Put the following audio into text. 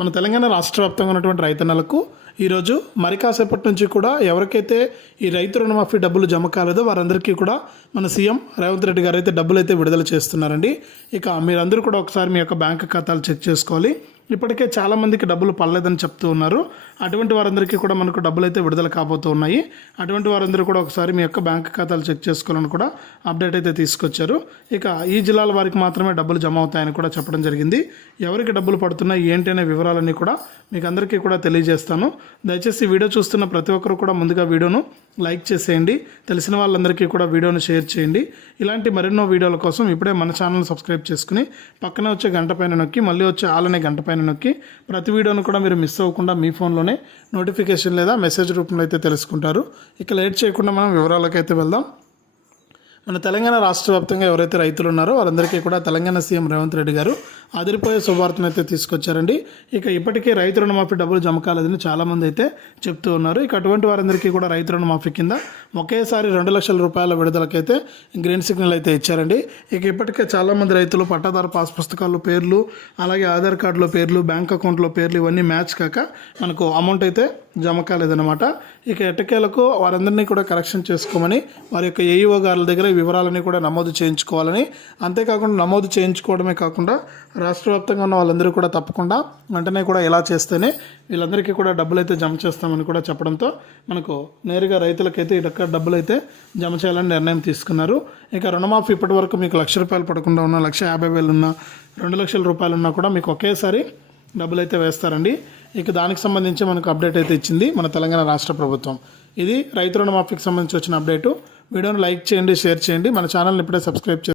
మన తెలంగాణ రాష్ట్ర వ్యాప్తంగా ఉన్నటువంటి రైతన్నలకు ఈరోజు మరి కాసేపటి నుంచి కూడా ఎవరికైతే ఈ రైతు రుణమాఫీ డబ్బులు జమ కాలేదో వారందరికీ కూడా మన సీఎం రేవంత్ రెడ్డి గారు అయితే డబ్బులు అయితే విడుదల చేస్తున్నారండి. ఇక మీరందరూ కూడా ఒకసారి మీ యొక్క బ్యాంక్ ఖాతాలు చెక్ చేసుకోవాలి. ఇప్పటికే చాలామందికి డబ్బులు పడలేదని చెప్తూ ఉన్నారు. అటువంటి వారందరికీ కూడా మనకు డబ్బులు అయితే విడుదల కాబోతూ ఉన్నాయి. అటువంటి వారందరూ కూడా ఒకసారి మీ యొక్క బ్యాంక్ ఖాతాలు చెక్ చేసుకోవాలని కూడా అప్డేట్ అయితే తీసుకొచ్చారు. ఇక ఈ జిల్లాల వారికి మాత్రమే డబ్బులు జమ అవుతాయని కూడా చెప్పడం జరిగింది. ఎవరికి డబ్బులు పడుతున్నాయి ఏంటి అనే వివరాలన్నీ కూడా మీకు అందరికీ కూడా తెలియజేస్తాను. దయచేసి వీడియో చూస్తున్న ప్రతి ఒక్కరు కూడా ముందుగా వీడియోను లైక్ చేసేయండి. తెలిసిన వాళ్ళందరికీ కూడా వీడియోను షేర్ చేయండి. ఇలాంటి మరెన్నో వీడియోల కోసం ఇప్పుడే మన ఛానల్ సబ్స్క్రైబ్ చేసుకుని పక్కనే వచ్చే గంట పైన నొక్కి మళ్ళీ వచ్చే ఆల్ అనే గంట పైన నొక్కి ప్రతి వీడియోను కూడా మీరు మిస్ అవ్వకుండా మీ ఫోన్లోనే నోటిఫికేషన్ లేదా మెసేజ్ రూపంలో అయితే తెలుసుకుంటారు. ఇక లేట్ చేయకుండా మనం వివరాలకైతే వెళ్దాం. మన తెలంగాణ రాష్ట్ర వ్యాప్తంగా ఎవరైతే రైతులు ఉన్నారో వారందరికీ కూడా తెలంగాణ సీఎం రేవంత్ రెడ్డి గారు అదిరిపోయే శుభవార్తను అయితే తీసుకొచ్చారండి. ఇక ఇప్పటికే రైతు రుణమాఫీ డబ్బులు జమ కాలేదని చాలామంది అయితే చెప్తూ ఉన్నారు. ఇక అటువంటి వారందరికీ కూడా రైతు రుణమాఫీ కింద ఒకేసారి 2 లక్షల రూపాయల విడుదలకైతే గ్రీన్ సిగ్నల్ అయితే ఇచ్చారండి. ఇక ఇప్పటికే చాలామంది రైతులు పట్టాదారు పాస్ పుస్తకాల్లో పేర్లు, అలాగే ఆధార్ కార్డులో పేర్లు, బ్యాంక్ అకౌంట్లో పేర్లు ఇవన్నీ మ్యాచ్ కాక మనకు అమౌంట్ అయితే జమ కాలేదన్నమాట. ఇక ఎట్టకేలకు వారందరినీ కూడా కరెక్షన్ చేసుకోమని వారి యొక్క ఏఈఓ గారుల దగ్గర ఈ వివరాలన్నీ కూడా నమోదు చేయించుకోవాలని, అంతేకాకుండా నమోదు చేయించుకోవడమే కాకుండా రాష్ట్ర వ్యాప్తంగా ఉన్న వాళ్ళందరూ కూడా తప్పకుండా వెంటనే కూడా ఇలా చేస్తేనే వీళ్ళందరికీ కూడా డబ్బులు అయితే జమ చేస్తామని కూడా చెప్పడంతో మనకు నేరుగా రైతులకైతే ఇక డబ్బులు అయితే జమ చేయాలని నిర్ణయం తీసుకున్నారు. ఇక రుణమాఫీ ఇప్పటి వరకు మీకు 1,00,000 రూపాయలు పడకుండా ఉన్న 1,50,000 ఉన్నా 2 లక్షల రూపాయలు ఉన్నా కూడా మీకు ఒకేసారి డబ్బులు అయితే వేస్తారండి. ఇక దానికి సంబంధించి మనకు అప్డేట్ అయితే ఇచ్చింది మన తెలంగాణ రాష్ట్ర ప్రభుత్వం. ఇది రైతు రుణమాఫీకి సంబంధించి వచ్చిన అప్డేటు. వీడియోను లైక్ చేయండి, షేర్ చేయండి. మన ఛానల్ని ఇప్పుడే సబ్స్క్రైబ్ చేయండి.